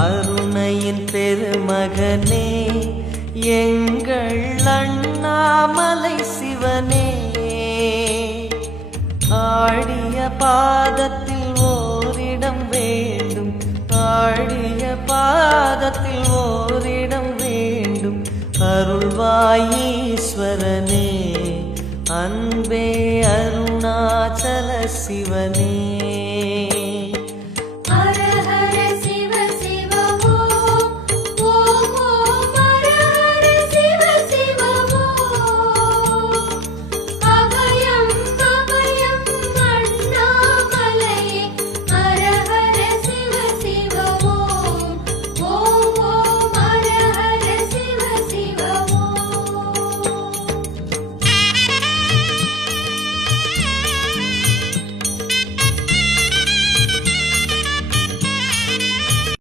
அருணையின் பெருமகனே எங்கள் அண்ணாமலை சிவனே, ஆடிய பாதத்தில் ஓரிடம் வேண்டும், ஆடிய பாதத்தில் ஓரிடம் வேண்டும். அருள்வாயீஸ்வரனே, அன்பே அருணாச்சல சிவனே.